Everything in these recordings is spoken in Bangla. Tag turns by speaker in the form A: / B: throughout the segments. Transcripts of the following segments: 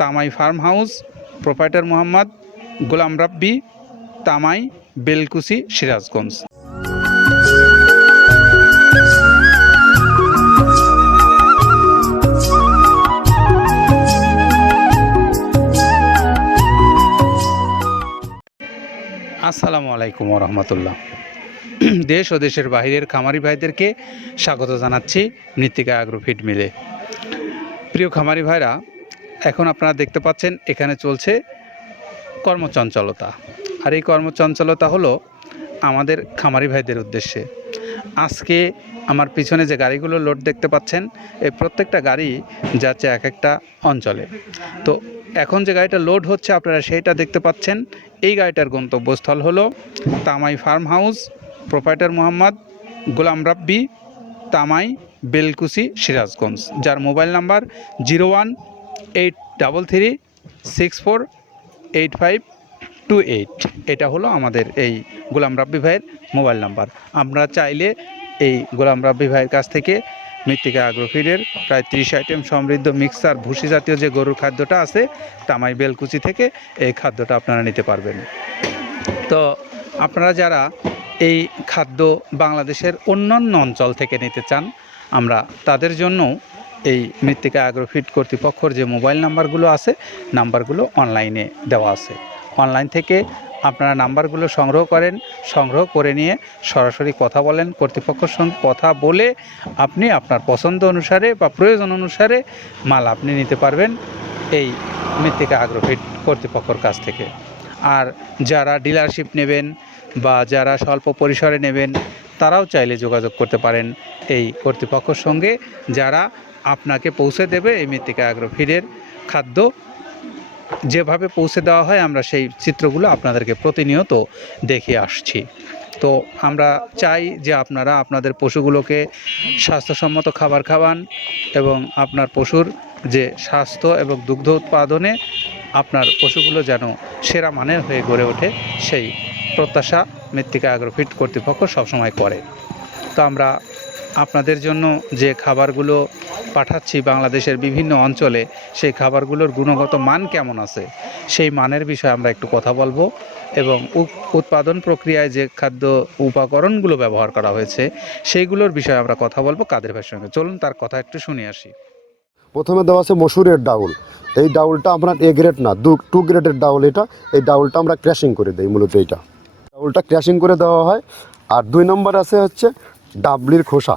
A: Tamai farm house, proprietor Mohammad, Golam Rabbi, Tamai Belkuchi Sirajganj. আসসালামু আলাইকুম রহমতুল্লাহ দেশ ও দেশের বাইরের খামারি ভাইদেরকে স্বাগত জানাচ্ছি মৃত্তিকা অ্যাগ্রোফিড মিলে। প্রিয় খামারি ভাইরা এখন আপনারা দেখতে পাচ্ছেন, এখানে চলছে কর্মচঞ্চলতা। আর এই কর্মচঞ্চলতা হলো আমাদের খামারি ভাইদের উদ্দেশ্যে। আজকে আমার পিছনে যে গাড়িগুলো লোড দেখতে পাচ্ছেন, এই প্রত্যেকটা গাড়ি যাচ্ছে এক একটা অঞ্চলে। তো এখন যে গাড়িটা লোড হচ্ছে আপনারা সেইটা দেখতে পাচ্ছেন। এই গাড়িটার গন্তব্যস্থল হলো Tamai farm house, proprietor Mohammad, Golam Rabbi, Tamai Belkuchi Sirajganj. যার mobile number zero one eight double three six four eight five two eight এটা হলো আমাদের এই গোলাম রাব্বি ভাইয়ের মোবাইল নাম্বার। আমরা চাইলে এই গোলাম রাব্বি ভাইয়ের কাছ থেকে মৃত্তিকা আগ্রফিডের প্রায় ত্রিশ আইটেম সমৃদ্ধ মিক্সার, ভুসি জাতীয় যে গরুর খাদ্যটা আছে, তামাই বেলকুচি থেকে এই খাদ্যটা আপনারা নিতে পারবেন। তো আপনারা যারা এই খাদ্য বাংলাদেশের অন্যান্য অঞ্চল থেকে নিতে চান, আমরা তাদের জন্য এই মৃত্তিকা অ্যাগ্রোফিট কর্তৃপক্ষর যে মোবাইল নাম্বারগুলো আছে নাম্বারগুলো অনলাইনে দেওয়া আছে। অনলাইন থেকে আপনারা নাম্বারগুলো সংগ্রহ করেন, সংগ্রহ করে নিয়ে সরাসরি কথা বলেন, কর্তৃপক্ষের সঙ্গে কথা বলে আপনি আপনার পছন্দ অনুসারে বা প্রয়োজন অনুসারে মাল আপনি নিতে পারবেন এই মৃত্তিকা আগ্রোফিট কর্তৃপক্ষর কাছ থেকে। আর যারা ডিলারশিপ নেবেন বা যারা স্বল্প পরিসরে নেবেন, তারাও চাইলে যোগাযোগ করতে পারেন এই কর্তৃপক্ষের সঙ্গে। যারা আপনাকে পৌঁছে দেবে এই মৃত্তিকা আগ্রোফিডের খাদ্য। যেভাবে পৌঁছে দেওয়া হয়, আমরা সেই চিত্রগুলো আপনাদেরকে প্রতিনিয়ত দেখে আসছি। তো আমরা চাই যে আপনারা আপনাদের পশুগুলোকে স্বাস্থ্যসম্মত খাবার খাওয়ান এবং আপনার পশুর যে স্বাস্থ্য এবং দুগ্ধ উৎপাদনে আপনার পশুগুলো যেন সেরা মানের হয়ে গড়ে ওঠে, সেই প্রত্যাশা মৃত্তিকা অ্যাগ্রোফিট কর্তৃপক্ষ সবসময় করে। তো আমরা আপনাদের জন্য যে খাবারগুলো পাঠাচ্ছি বাংলাদেশের বিভিন্ন অঞ্চলে, সেই খাবারগুলোর গুণগত মান কেমন আছে? সেই মানের বিষয়ে আমরা একটু কথা বলব এবং উৎ- উৎপাদন প্রক্রিয়ায় যে খাদ্য উপকরণগুলো ব্যবহার করা হয়েছে, সেইগুলোর বিষয়ে আমরা কথা বলব কাদের ভাইয়ের সঙ্গে। চলুন তার কথা একটু শুনে আসি।
B: প্রথমে দেওয়া আছে মসুরের ডাউল। এই ডাউলটা আপনার এ গ্রেড না, দু, টু গ্রেডের ডাউল এটা। এই ডাউলটা আমরা ক্র্যাশিং করে দিই মূলত এইটা। ডাউলটা ক্র্যাশিং করে দেওয়া হয়। আর দুই নম্বর আছে হচ্ছে ডাবলির খোসা।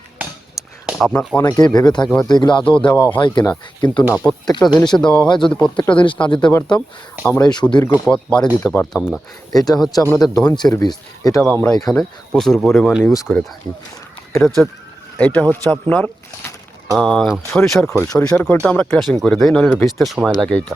B: আপনার অনেকেই ভেবে থাকে হয়তো এগুলো আদৌ দেওয়া হয় কিনা। কিন্তু না, প্রত্যেকটা জিনিসে দেওয়া হয়। যদি প্রত্যেকটা জিনিস না দিতে পারতাম, আমরা এই সুদীর্ঘ পথ পাড়ি দিতে পারতাম না। এটা হচ্ছে আপনাদের ধনসের বীজ এটাও আমরা এখানে প্রচুর পরিমাণে ইউজ করে থাকি। এটা হচ্ছে, এইটা হচ্ছে আপনার সরিষার খোল। সরিষার খোলটা আমরা ক্র্যাশিং করে দিই এটা ভিজতে সময় লাগে এইটা।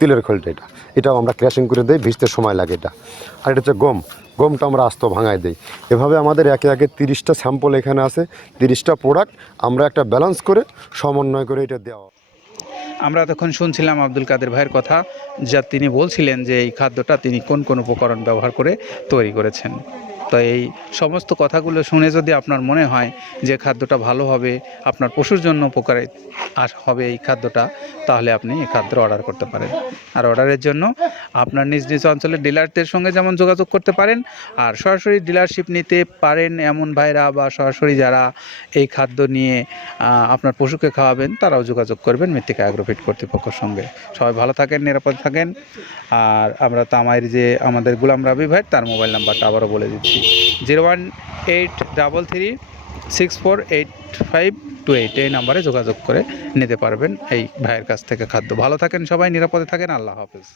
B: তিলের খোলটা এটা। এটাও আমরা ক্র্যাশিং করে দিই, ভিজতে সময় লাগে এটা। আর এটা হচ্ছে গম। গমটা আমরা আস্ত ভাঙায় দিই। এভাবে আমাদের একে একে তিরিশটা স্যাম্পল এখানে আছে, তিরিশটা প্রোডাক্ট আমরা একটা ব্যালেন্স করে সমন্বয় করে এটা দেওয়া।
A: আমরা তখন শুনছিলাম আব্দুল কাদের ভাইয়ের কথা, যা তিনি বলছিলেন যে এই খাদ্যটা তিনি কোন কোন উপকরণ ব্যবহার করে তৈরি করেছেন। তো এই সমস্ত কথাগুলো শুনে যদি আপনার মনে হয় যে খাদ্যটা ভালো হবে, আপনার পশুর জন্য উপকারে আর হবে এই খাদ্যটা, তাহলে আপনি এই খাদ্য অর্ডার করতে পারেন। আর অর্ডারের জন্য আপনার নিজ নিজ অঞ্চলের ডিলারদের সঙ্গে যেমন যোগাযোগ করতে পারেন, আর সরাসরি ডিলারশিপ নিতে পারেন এমন ভাইরা বা সরাসরি যারা এই খাদ্য নিয়ে আপনার পশুকে খাওয়াবেন, তারাও যোগাযোগ করবেন মৃত্তিকা অ্যাগ্রোফিট কর্তৃপক্ষের সঙ্গে। সবাই ভালো থাকেন, নিরাপদ থাকেন। আর আমরা তামাইয়ের যে আমাদের গুলাম রাবি ভাই, তার মোবাইল নাম্বারটা আবারও বলে দিচ্ছি। Zero one eight double three six four eight five two eight এই নাম্বারে যোগাযোগ করে নিতে পারবেন এই ভাইয়ের কাছ থেকে খাদ্য। ভালো থাকেন সবাই, নিরাপদে থাকেন। আল্লাহ হাফেজ।